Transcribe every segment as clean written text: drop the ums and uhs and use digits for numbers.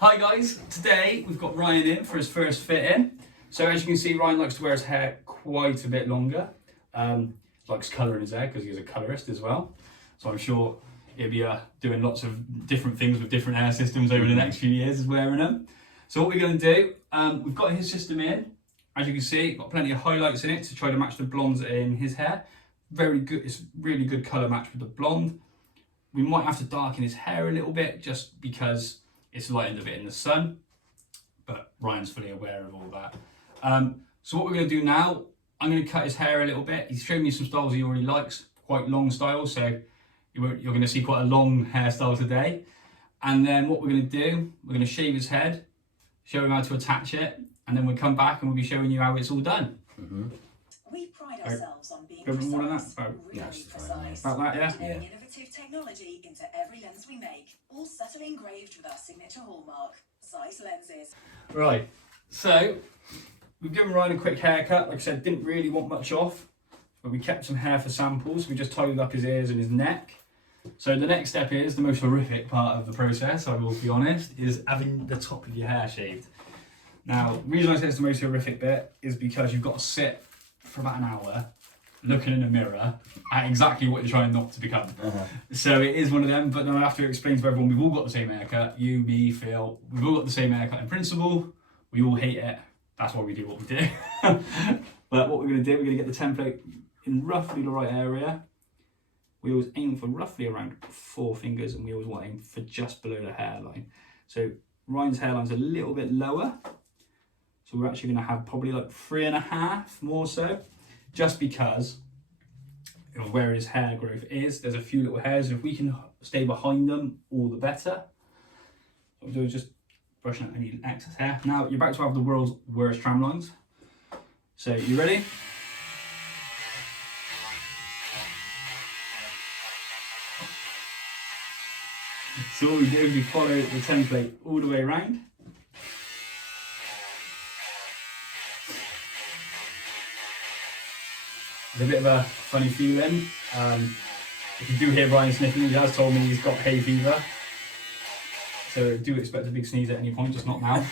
Hi guys, today we've got Ryan in for his first fit in. So as you can see, Ryan likes to wear his hair quite a bit longer. Likes colouring his hair because he's a colourist as well. So I'm sure he'll be doing lots of different things with different hair systems over the next few years as wearing them. So what we're going to do, we've got his system in. As you can see, got plenty of highlights in it to try to match the blondes in his hair. Very good, it's really good colour match with the blonde. We might have to darken his hair a little bit just because it's lightened a bit in the sun, but Ryan's fully aware of all that. So what we're going to do now, I'm going to cut his hair a little bit. He's shown me some styles he already likes, quite long styles, so you're going to see quite a long hairstyle today. And then what we're going to do, we're going to shave his head, show him how to attach it, and then we'll come back and we'll be showing you how it's all done. We pride ourselves on being Precise, really precise. About that, yeah? Turning innovative technology into every lens we make, all subtly engraved with our signature hallmark, Zeiss lenses. Right, so we've given Ryan a quick haircut. Like I said, didn't really want much off, but we kept some hair for samples. We just tidied up his ears and his neck. So the next step is the most horrific part of the process, I will be honest, is having the top of your hair shaved. Now, the reason I say it's the most horrific bit is because you've got to sit for about an hour looking in a mirror at exactly what you're trying not to become. So it is one of them, but then I have to explain to everyone we've all got the same haircut. You, me, Phil, we've all got the same haircut in principle. We all hate it. That's why we do what we do. But what we're going to do, we're going to get the template in roughly the right area. We always aim for roughly around 4 fingers, and we always want to aim for just below the hairline. So Ryan's hairline's a little bit lower. So we're actually going to have probably like 3.5 more so, just because of where his hair growth is. There's a few little hairs, and if we can stay behind them, all the better. What we'll do is just brushing out any excess hair. Now you're about to have the world's worst tram lines. So you ready? So what we do is we follow the template all the way around. It's a bit of a funny feeling. If you do hear Ryan sniffing, he has told me he's got hay fever. So do expect a big sneeze at any point, just not now.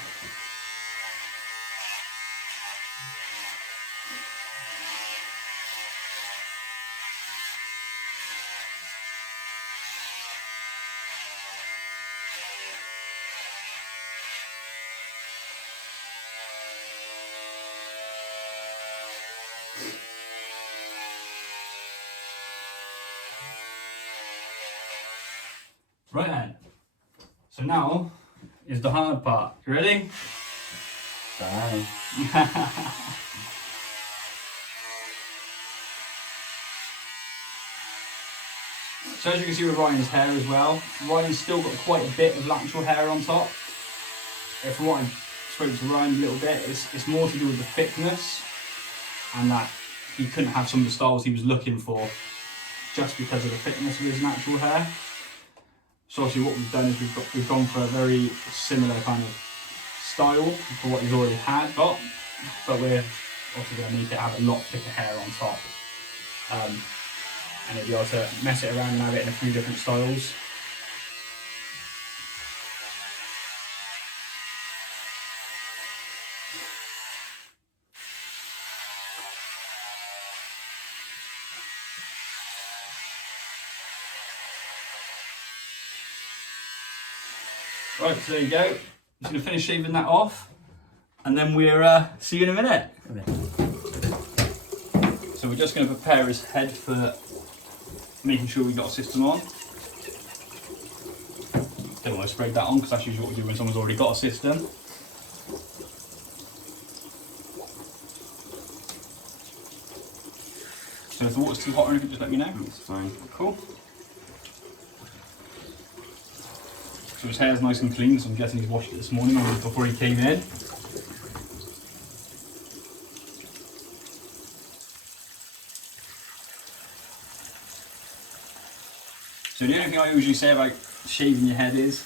Right then, so now is the hard part. You ready? Bye. So as you can see with Ryan's hair as well, Ryan's still got quite a bit of lateral hair on top. From what I spoke to Ryan a little bit, it's more to do with the thickness, and that he couldn't have some of the styles he was looking for just because of the thickness of his natural hair. So obviously what we've done is we've gone for a very similar kind of style for what he's already got, but we're obviously going to need to have a lot thicker hair on top. And he'll be able to mess it around and have it in a few different styles. Right, so there you go. I'm just going to finish shaving that off, and then we'll see you in a minute. Okay. So we're just going to prepare his head for making sure we got a system on. Don't want to spray that on because that's usually what we do when someone's already got a system. So if the water's too hot or anything, just let me know. It's fine. Cool. So his hair's nice and clean, so I'm guessing he's washed it this morning or before he came in. So the only thing I usually say about shaving your head is,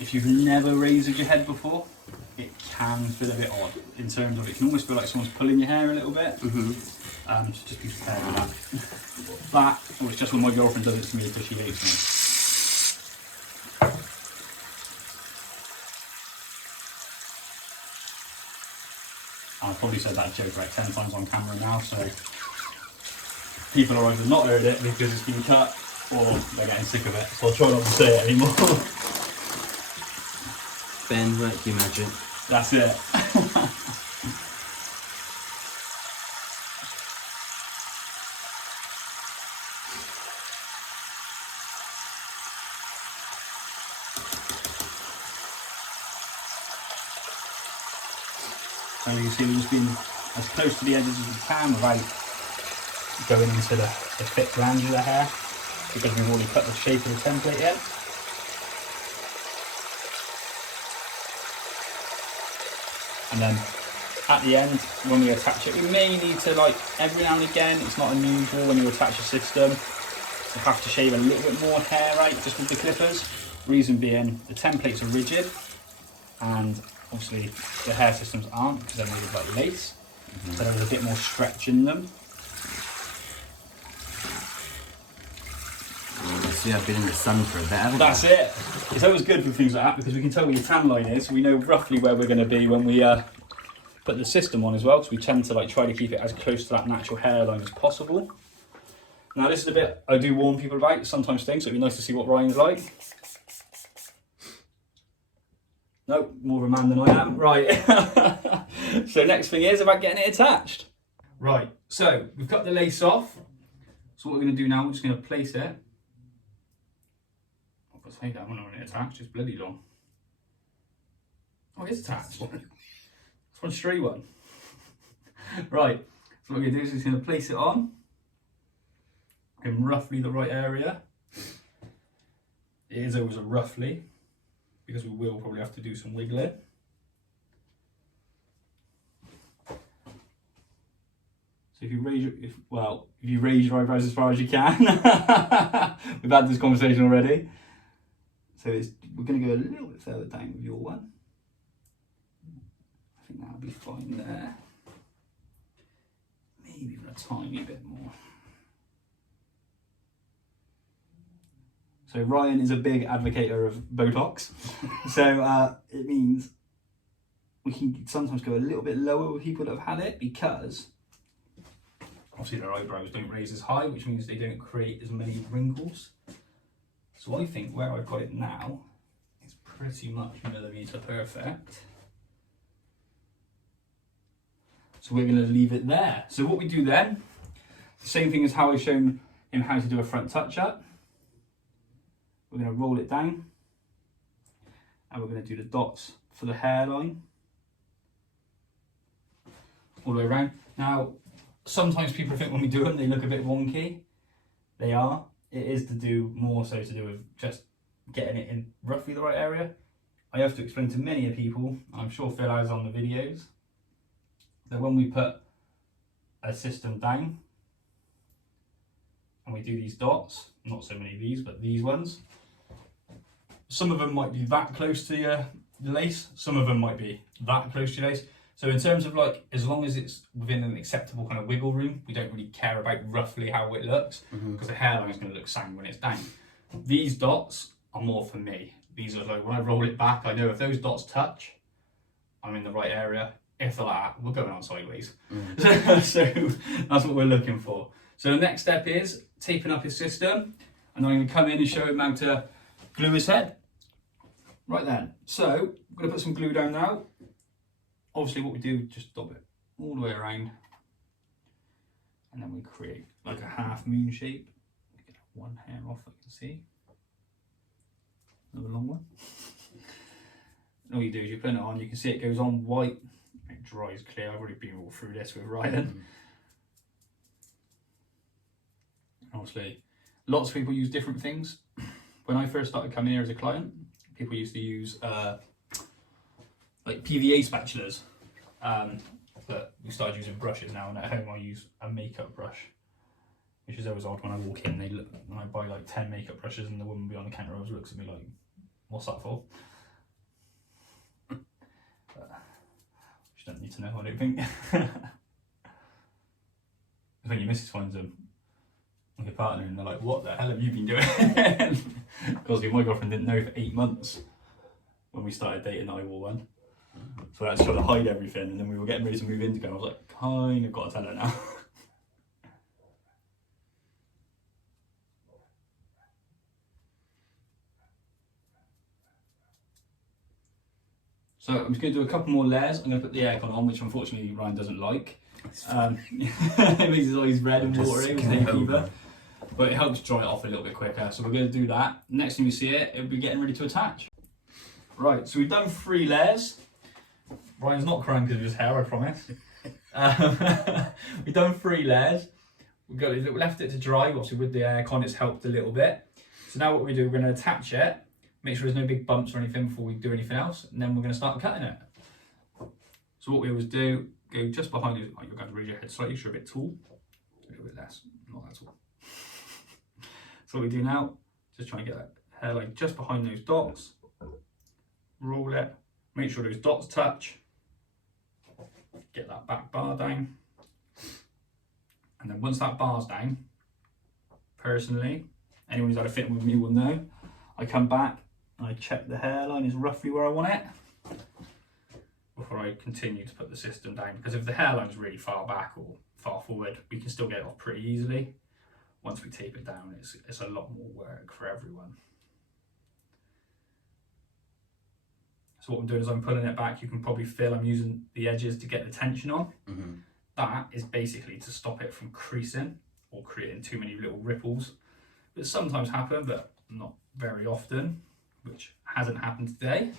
if you've never razored your head before, it can feel a bit odd in terms of it can almost feel like someone's pulling your hair a little bit. So just be prepared with that. That, or it's just when my girlfriend does it to me because she hates me. I've probably said that joke like 10 times on camera now, so people are either not heard it because it's been cut or they're getting sick of it, so I'll try not to say it anymore. Ben, work your magic. That's it. As you can see, we've just been as close to the edges as we can without going into the thick glandular hair, because we've already cut the shape of the template in. And then at the end, when we attach it, we may need to, like, every now and again, it's not unusual when you attach a system, to have to shave a little bit more hair out just with the clippers. Reason being, the templates are rigid, and obviously the hair systems aren't, because they're made of like lace, so there's a bit more stretch in them. See, I've been in the sun for a bit, haven't That's it. It's always good with things like that, because we can tell where your tan line is, so we know roughly where we're going to be when we put the system on as well, because we tend to like try to keep it as close to that natural hairline as possible. Now this is a bit I do warn people about, sometimes things, so it'd be nice to see what Ryan's like. Nope, more of a man than I am. Right. So next thing is about getting it attached. Right, so we've cut the lace off. So what we're going to do now, we're just going to place it. I'll say that one when it's attached, it's bloody long. Oh, it is attached. It's one straight one. Right, so what we're going to do is just going to place it on in roughly the right area. It is always a roughly, because we will probably have to do some wiggling. So if you raise your eyebrows as far as you can. We've had this conversation already. So we're going to go a little bit further down with your one. I think that'll be fine there. Maybe even a tiny bit more. So Ryan is a big advocate of Botox. So it means we can sometimes go a little bit lower with people that have had it, because obviously their eyebrows don't raise as high, which means they don't create as many wrinkles. So I think where I've got it now is pretty much millimetre perfect. So we're going to leave it there. So what we do then, the same thing as how I've shown him how to do a front touch-up. We're going to roll it down, and we're going to do the dots for the hairline all the way around. Now, sometimes people think when we do them, they look a bit wonky. They are. It is to do more so to do with just getting it in roughly the right area. I have to explain to many people, I'm sure Phil has on the videos, that when we put a system down and we do these dots, not so many of these, but these ones, some of them might be that close to the lace, some of them might be that close to your lace. So in terms of like, as long as it's within an acceptable kind of wiggle room, we don't really care about roughly how it looks, because the hairline is going to look sound when it's down. These dots are more for me. These are like, when I roll it back, I know if those dots touch, I'm in the right area. If they're like that, we're going on sideways. So that's what we're looking for. So the next step is taping up his system, and I'm going to come in and show him how to glue his head. Right then, so I'm going to put some glue down now. Obviously what we do, just dab it all the way around, and then we create like a half moon shape. Get one hair off, I can see. Another long one. And all you do is you put it on, you can see it goes on white, it dries clear. I've already been all through this with Ryan. Obviously, lots of people use different things. When I first started coming here as a client, people used to use like PVA spatulas, but we started using brushes now, and at home I use a makeup brush, which is always odd when I walk in. When I buy like 10 makeup brushes, and the woman behind the counter always looks at me like, "What's that for?" She don't need to know, I don't think. I think your missus finds them like a partner, and they're like, "What the hell have you been doing?" Because my girlfriend didn't know for 8 months when we started dating that I wore one. So I had to try to hide everything, and then we were getting ready to move Indigo. I was like, kind of got to tell her now. So I'm just going to do a couple more layers. I'm going to put the aircon on, which unfortunately Ryan doesn't like. It makes his eyes red and watery with hay fever. But it helps dry it off a little bit quicker. So we're going to do that. Next time you see it, it'll be getting ready to attach. Right, so we've done 3 layers. Ryan's not crying because of his hair, I promise. We've done 3 layers. We left it to dry. Obviously with the aircon it's helped a little bit. So now what we do, we're going to attach it. Make sure there's no big bumps or anything before we do anything else, and then we're going to start cutting it. So what we always do, go just behind you. Oh, you're going to raise your head slightly, you're a bit tall. A little bit less, not that tall. So what we do now, just try and get that hairline just behind those dots. Roll it, make sure those dots touch. Get that back bar down. And then once that bar's down, personally, anyone who's had a fitting with me will know, I come back, I check the hairline is roughly where I want it before I continue to put the system down, because if the hairline's really far back or far forward, we can still get it off pretty easily. Once we tape it down, it's a lot more work for everyone. So what I'm doing is I'm pulling it back. You can probably feel I'm using the edges to get the tension on. Mm-hmm. That is basically to stop it from creasing or creating too many little ripples, which sometimes happen, but not very often, which hasn't happened today.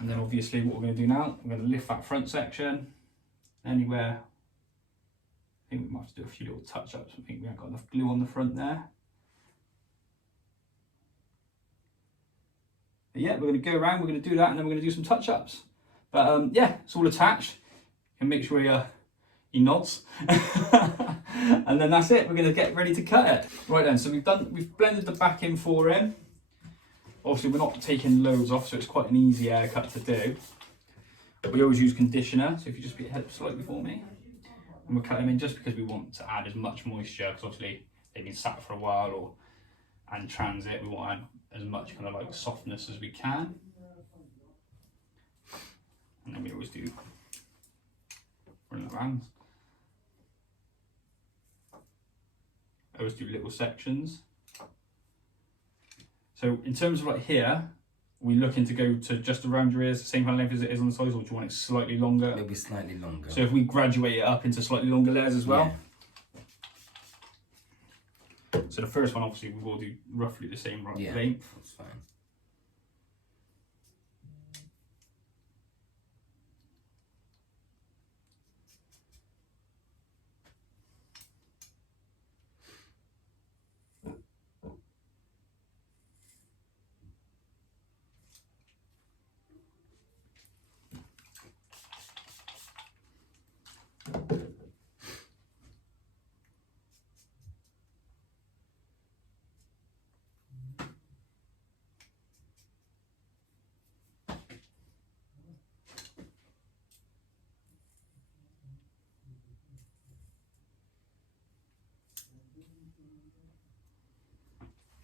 And then obviously what we're going to do now, we're going to lift that front section anywhere. I think we might have to do a few little touch-ups. I think we haven't got enough glue on the front there. But yeah, we're going to go around, we're going to do that, and then we're going to do some touch-ups. But yeah, it's all attached. You can make sure he nods. And then that's it, we're going to get ready to cut it. Right then, so we've blended the back in for him. Obviously we're not taking loads off, so it's quite an easy haircut to do. We always use conditioner, so if you just put your head slightly for me. And we'll cut them in just because we want to add as much moisture, because obviously they've been sat for a while and transit, we want to add as much kind of like softness as we can. And then we always do run the rounds. I always do little sections. So in terms of like here, we looking to go to just around your ears, the same kind of length as it is on the sides, or do you want it slightly longer? Maybe slightly longer. So if we graduate it up into slightly longer layers as well. Yeah. So the first one, obviously, we will do roughly the same length. That's fine.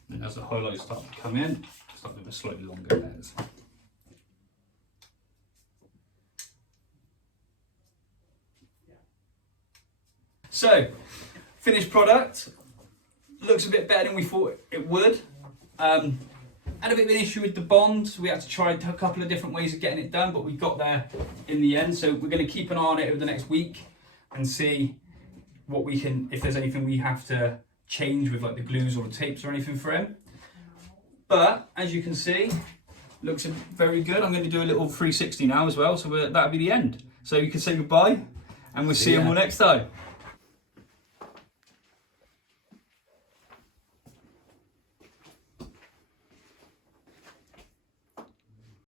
And as the highlights start to come in, start with the slightly longer layers. So, finished product. Looks a bit better than we thought it would. Had a bit of an issue with the bond. We had to try a couple of different ways of getting it done, but we got there in the end. So we're going to keep an eye on it over the next week and see what we can, if there's anything we have to change with like the glues or the tapes or anything for him. But as you can see, looks very good. I'm going to do a little 360 now as well, so that'll be the end. So you can say goodbye and we'll see you all next time.